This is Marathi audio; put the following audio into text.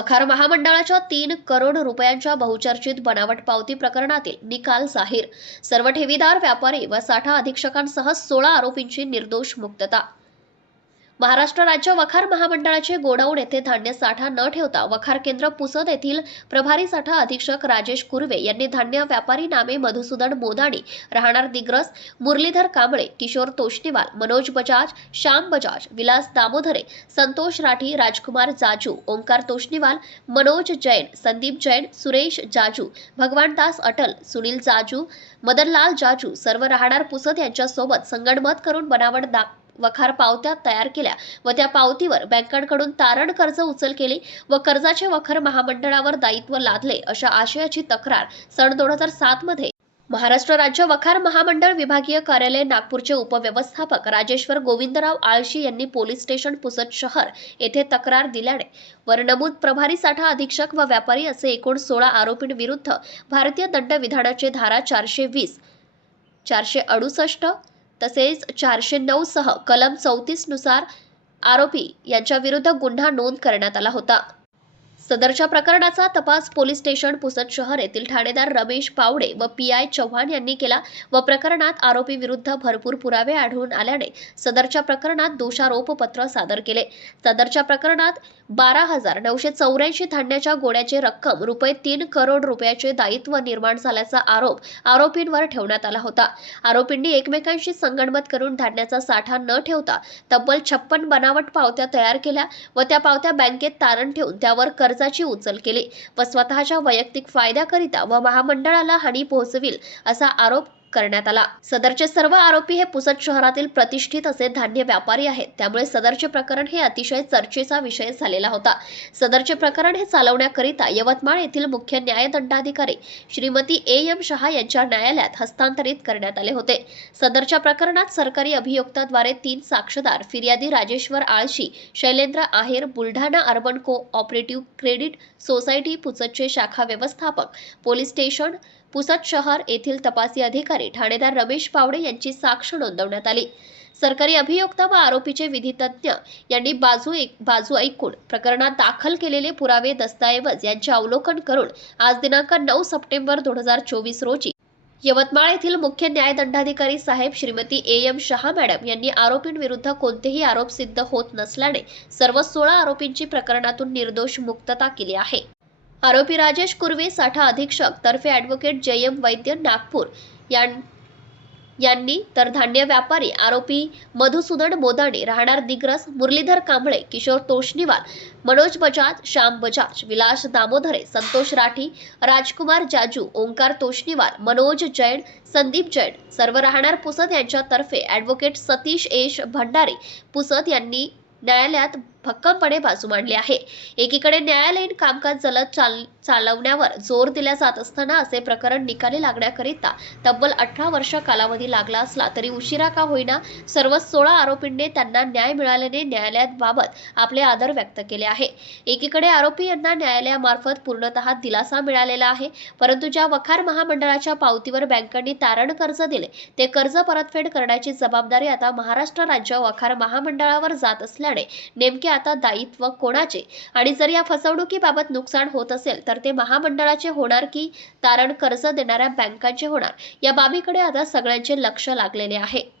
वखार महामंडळाच्या तीन करोड रुपयांच्या बहुचर्चित बनावट पावती प्रकरणातील निकाल जाहीर. सर्व ठेवीदार व्यापारी व साठा अधीक्षकांसह सोळा आरोपींची निर्दोष मुक्तता. महाराष्ट्र राज्य वखार महामंडळाचे गोडाऊन येथे धान्य साठा न ठेवता वखार केंद्र पुसद येथील प्रभारी साठा अधीक्षक राजेश कुर्वे यांनी धान्य व्यापारी नामे मधुसूदन मोदाणी राहणार दिग्रस मुरलीधर कांबळे किशोर तोष्णीवाल मनोज बजाज श्याम बजाज विलास दामोदरे संतोष राठी राजकुमार जाजू ओंकार तोष्णीवाल मनोज जैन संदीप जैन सुरेश जाजू भगवानदास अटल सुनील जाजू मदनलाल जाजू सर्व राहणार पुसद यांच्यासोबत संगणमत करून बनावट दाख वखार पावत्या तयार केल्या व त्या पावतीवर बँकांकडून तारण कर्ज उचल केली व कर्जाचे वखर महामंडळावर दायित्व लादले अशा आशयाची तक्रार सन दोन हजार सात मध्ये महाराष्ट्र राज्य वखार महामंडळ विभागीय कार्यालय नागपूरचे उपव्यवस्थापक राजेश्वर गोविंदराव आळशी यांनी पोलीस स्टेशन पुसद शहर येथे तक्रार दिल्याने वर नमूद प्रभारी साठा अधीक्षक व व्यापारी असे एकूण सोळा आरोपींविरुद्ध भारतीय दंड विधानाचे धारा चारशे वीस चारशे अडुसष्ट तसेच चारशे नऊ सह कलम चौतीसनुसार आरोपी यांच्या विरुद्ध गुन्हा नोंद करण्यात आला होता. सदरच्या प्रकरणाचा तपास पोलीस स्टेशन पुसद शहर येथील ठाणेदार रमेश पावडे व पी आय चव्हाण यांनी केला व प्रकरणात आरोपी विरुद्ध भरपूर पुरावे आढळून आल्याने सदरच्या प्रकरणात दोषारोपपत्र सादर केले. सदरच्या प्रकरणात बारा हजार नऊशे चौऱ्याऐंशी धान्याच्या गोड्याची रक्कम रुपये तीन करोड रुपयाचे दायित्व निर्माण झाल्याचा आरोप आरोपींवर ठेवण्यात आला होता. आरोपींनी एकमेकांशी संगणमत करून धान्याचा साठा न ठेवता तब्बल छप्पन बनावट पावत्या तयार केल्या व त्या पावत्या बँकेत तारण ठेवून त्यावर कर्ज कर्जाची उचल केली व स्वतःच्या वैयक्तिक फायद्याकरिता व महामंडळाला हानी पोहोचविल असा आरोप करण्यात आला. सदरचे सर्व आरोपी हे पुसद शहरातील प्रतिष्ठित असे धान्य व्यापारी आहेत. त्यामुळे सदरचे प्रकरण हे अतिशय चर्चेचा विषय झालेला होता. सदरचे प्रकरण हे चालवण्याकरिता यवतमाळ येथील मुख्य न्यायदंडाधिकारी श्रीमती ए एम शहा यांच्या न्यायालयात हस्तांतरित करण्यात आले होते. सदरच्या प्रकरणात सरकारी अभियोक्ताद्वारे तीन साक्षीदार फिर्यादी Rajeshwar Alshi Shailendra Aher Buldhana urban cooperative credit society पुसदचे शाखा व्यवस्थापक पोलीस स्टेशन पुसद शहर येथील तपासी अधिकारी ठाणेदार रमेश पावडे यांची साक्ष नोंदवण्यात आली. सरकारी अभियोक्ता व आरोपीचे विधितज्ञ यांनी बाजू एक बाजू ऐकून प्रकरणात दाखल केलेले पुरावे दस्तऐवज यांचे अवलोकन करून आज दिनांक नऊ सप्टेंबर दोन हजार चोवीस रोजी यवतमाळ येथील मुख्य न्यायदंडाधिकारी साहेब Shrimati A M Shah madam यांनी आरोपींविरुद्ध कोणतेही आरोप सिद्ध होत नसल्याने सर्व सोळा आरोपींची प्रकरणातून निर्दोष मुक्तता केली आहे. आरोपी राजेश कुर्वे साठा अधीक्षक तर्फे ॲडव्होकेट जयम वैद्य नागपूर यां यांनी तर धान्य व्यापारी आरोपी मधुसूदन मोदाणे राहणार दिग्रस मुरलीधर कांबळे किशोर तोषणीवाल मनोज बजाज श्याम बजाज विलास दामोदरे संतोष राठी राजकुमार जाजू ओंकार तोषणीवाल मनोज जैन संदीप जैन सर्व राहणार पुसद यांच्यातर्फे ॲडव्होकेट सतीश एश भंडारी पुसद यांनी न्यायालयात भक्कमपणे बाजू मांडली आहे. एकीकडे न्यायालयीन कामकाज जलद चाल चालवण्यावर जोर दिला जात असताना असे प्रकरण निकाली लागण्याकरिता तब्बल अठरा वर्ष कालावधी लागला असला तरी उशिरा का होईना सर्व सोळा आरोपींनी त्यांना न्याय मिळाल्याने न्यायालयात बाबत आपले आदर व्यक्त केले आहे. एकीकडे आरोपी यांना न्यायालयामार्फत पूर्णतः दिलासा मिळालेला आहे. परंतु ज्या वखार महामंडळाच्या पावतीवर बँकांनी तारण कर्ज दिले ते कर्ज परतफेड करण्याची जबाबदारी आता महाराष्ट्र राज्य वखार महामंडळावर जात असल्याने नेमके आता दायित्व कोणाचे? आणि जर या फसवणुकीबाबत नुकसान होत असेल तर ते महामंडळाचे होणार की तारण कर्ज देणाऱ्या बँकांचे होणार? या बाबीकडे आता सगळ्यांचे लक्ष लागलेले आहे.